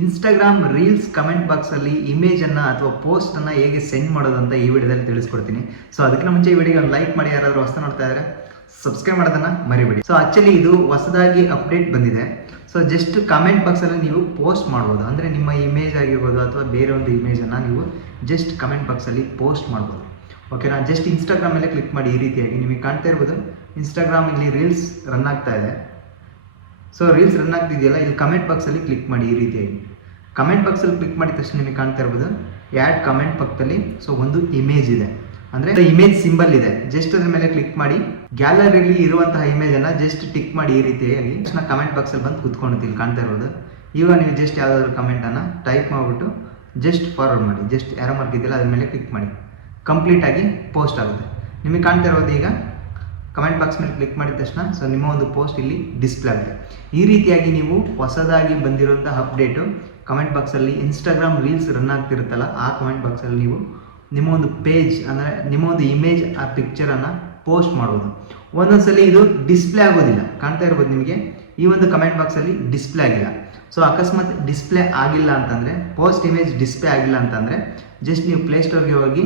Instagram reels comment ಬಾಕ್ಸಲ್ಲಿ ಇಮೇಜನ್ನು ಅಥವಾ ಪೋಸ್ಟನ್ನು ಹೇಗೆ ಸೆಂಡ್ ಮಾಡೋದು ಅಂತ ಈ ವಿಡಿಯೋದಲ್ಲಿ ತಿಳಿಸ್ಕೊಡ್ತೀನಿ. ಸೊ ಅದಕ್ಕಿಂತ ಮುಂಚೆ ಈ ವಿಡಿಯೋಗೆ ಲೈಕ್ ಮಾಡಿ, ಯಾರಾದರೂ ಹೊಸ ನೋಡ್ತಾ ಇದ್ದಾರೆ ಸಬ್ಸ್ಕ್ರೈಬ್ ಮಾಡೋದನ್ನು ಮರಿಬೇಡಿ. ಸೊ ಆ್ಯಕ್ಚುಲಿ ಇದು ಹೊಸದಾಗಿ ಅಪ್ಡೇಟ್ ಬಂದಿದೆ. ಸೊ ಜಸ್ಟ್ ಕಮೆಂಟ್ ಬಾಕ್ಸಲ್ಲಿ ನೀವು ಪೋಸ್ಟ್ ಮಾಡ್ಬೋದು, ಅಂದರೆ ನಿಮ್ಮ ಇಮೇಜ್ ಆಗಿರ್ಬೋದು ಅಥವಾ ಬೇರೆ ಒಂದು ಇಮೇಜನ್ನು ನೀವು ಜಸ್ಟ್ ಕಮೆಂಟ್ ಬಾಕ್ಸಲ್ಲಿ ಪೋಸ್ಟ್ ಮಾಡ್ಬೋದು. ಓಕೆನಾ? ಜಸ್ಟ್ ಇನ್ಸ್ಟಾಗ್ರಾಮ್ ಮೇಲೆ ಕ್ಲಿಕ್ ಮಾಡಿ. ಈ ರೀತಿಯಾಗಿ ನಿಮಗೆ ಕಾಣ್ತಾ ಇರ್ಬೋದು, ಇನ್ಸ್ಟಾಗ್ರಾಮ್ ಇಲ್ಲಿ ರೀಲ್ಸ್ ರನ್ ಆಗ್ತಾ ಇದೆ. ಸೊ ರೀಲ್ಸ್ ರನ್ ಆಗ್ತಿದೆಯಲ್ಲ, ಇಲ್ಲಿ ಕಮೆಂಟ್ ಬಾಕ್ಸಲ್ಲಿ ಕ್ಲಿಕ್ ಮಾಡಿ. ಈ ರೀತಿಯಾಗಿ ಕಮೆಂಟ್ ಬಾಕ್ಸಲ್ಲಿ ಕ್ಲಿಕ್ ಮಾಡಿದ ತಕ್ಷಣ ನಿಮಗೆ ಕಾಣ್ತಾ ಇರ್ಬೋದು ಆ್ಯಡ್ ಕಮೆಂಟ್ ಪಕ್ಕದಲ್ಲಿ ಸೊ ಒಂದು ಇಮೇಜ್ ಇದೆ, ಅಂದರೆ ಇಮೇಜ್ ಸಿಂಬಲ್ ಇದೆ. ಜಸ್ಟ್ ಅದ್ರ ಮೇಲೆ ಕ್ಲಿಕ್ ಮಾಡಿ ಗ್ಯಾಲರಿಯಲ್ಲಿ ಇರುವಂತಹ ಇಮೇಜನ್ನು ಜಸ್ಟ್ ಟಿಕ್ ಮಾಡಿ. ಈ ರೀತಿಯಾಗಿ ತಕ್ಷಣ ಕಮೆಂಟ್ ಬಾಕ್ಸಲ್ಲಿ ಬಂದು ಕುತ್ಕೊಂಡಿತ್ತು, ಇಲ್ಲಿ ಕಾಣ್ತಾ ಇರ್ಬೋದು. ಇವಾಗ ನೀವು ಜಸ್ಟ್ ಯಾವುದಾದ್ರು ಕಮೆಂಟನ್ನು ಟೈಪ್ ಮಾಡಿಬಿಟ್ಟು ಜಸ್ಟ್ ಫಾರ್ವರ್ಡ್ ಮಾಡಿ. ಜಸ್ಟ್ ಯಾರೋ ಮಾರ್ಕ್ ಇದೆಯಲ್ಲ ಅದ್ರ ಮೇಲೆ ಕ್ಲಿಕ್ ಮಾಡಿ, ಕಂಪ್ಲೀಟಾಗಿ ಪೋಸ್ಟ್ ಆಗುತ್ತೆ. ನಿಮಗೆ ಕಾಣ್ತಾ ಇರೋದು ಈಗ ಕಮೆಂಟ್ ಬಾಕ್ಸ್ ಮೇಲೆ ಕ್ಲಿಕ್ ಮಾಡಿದ ತಕ್ಷಣ ಸೊ ನಿಮ್ಮ ಒಂದು ಪೋಸ್ಟ್ ಇಲ್ಲಿ ಡಿಸ್ಪ್ಲೇ ಆಗುತ್ತೆ. ಈ ರೀತಿಯಾಗಿ ನೀವು ಹೊಸದಾಗಿ ಬಂದಿರುವಂಥ ಅಪ್ಡೇಟು ಕಮೆಂಟ್ ಬಾಕ್ಸಲ್ಲಿ ಇನ್ಸ್ಟಾಗ್ರಾಮ್ ರೀಲ್ಸ್ ರನ್ ಆಗ್ತಿರುತ್ತಲ್ಲ, ಆ ಕಮೆಂಟ್ ಬಾಕ್ಸಲ್ಲಿ ನೀವು ನಿಮ್ಮ ಒಂದು ಪೇಜ್ ಅಂದರೆ ನಿಮ್ಮ ಒಂದು ಇಮೇಜ್ ಆ ಪಿಕ್ಚರನ್ನು ಪೋಸ್ಟ್ ಮಾಡ್ಬೋದು. ಒಂದೊಂದ್ಸಲಿ ಇದು ಡಿಸ್ಪ್ಲೇ ಆಗೋದಿಲ್ಲ, ಕಾಣ್ತಾ ಇರ್ಬೋದು ನಿಮಗೆ ಈ ಒಂದು ಕಮೆಂಟ್ ಬಾಕ್ಸಲ್ಲಿ ಡಿಸ್ಪ್ಲೇ ಆಗಿಲ್ಲ. ಸೊ ಅಕಸ್ಮಾತ್ ಡಿಸ್ಪ್ಲೇ ಆಗಿಲ್ಲ ಅಂತಂದರೆ, ಪೋಸ್ಟ್ ಇಮೇಜ್ ಡಿಸ್ಪ್ಲೇ ಆಗಿಲ್ಲ ಅಂತಂದರೆ ಜಸ್ಟ್ ನೀವು ಪ್ಲೇಸ್ಟೋರ್ಗೆ ಹೋಗಿ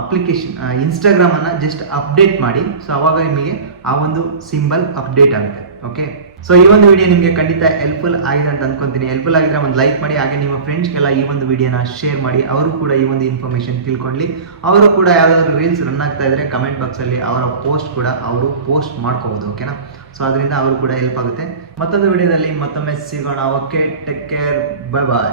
ಅಪ್ಲಿಕೇಶನ್ ಇನ್ಸ್ಟಾಗ್ರಾಮನ್ನು ಜಸ್ಟ್ ಅಪ್ಡೇಟ್ ಮಾಡಿ. ಸೊ ಅವಾಗ ನಿಮಗೆ ಆ ಒಂದು ಸಿಂಬಲ್ ಅಪ್ಡೇಟ್ ಆಗುತ್ತೆ. ಓಕೆ, ಸೊ ಈ ಒಂದು ವಿಡಿಯೋ ನಿಮಗೆ ಖಂಡಿತ ಹೆಲ್ಪ್ಫುಲ್ ಆಗಿದೆ ಅಂತ ಅನ್ಕೊಂತೀನಿ. ಹೆಲ್ಪ್ಫುಲ್ ಆಗಿದ್ರೆ ಒಂದು ಲೈಕ್ ಮಾಡಿ, ಹಾಗೆ ನಿಮ್ಮ ಫ್ರೆಂಡ್ಸ್ಗೆಲ್ಲ ಈ ಒಂದು ವಿಡಿಯೋನ ಶೇರ್ ಮಾಡಿ. ಅವರು ಕೂಡ ಈ ಒಂದು ಇನ್ಫಾರ್ಮೇಷನ್ ತಿಳ್ಕೊಳ್ಳಿ. ಅವರು ಕೂಡ ಯಾವುದಾದ್ರು ರೀಲ್ಸ್ ರನ್ ಆಗ್ತಾ ಇದ್ರೆ ಕಮೆಂಟ್ ಬಾಕ್ಸಲ್ಲಿ ಅವರ ಪೋಸ್ಟ್ ಕೂಡ ಅವರು ಪೋಸ್ಟ್ ಮಾಡ್ಕೋಬೋದು. ಓಕೆನಾ? ಸೊ ಅದರಿಂದ ಅವರು ಕೂಡ ಹೆಲ್ಪ್ ಆಗುತ್ತೆ. ಮತ್ತೊಂದು ವಿಡಿಯೋದಲ್ಲಿ ಮತ್ತೊಮ್ಮೆ ಸಿಗೋಣ. ಓಕೆ, ಟೇಕ್ ಕೇರ್, ಬೈ ಬಾಯ್.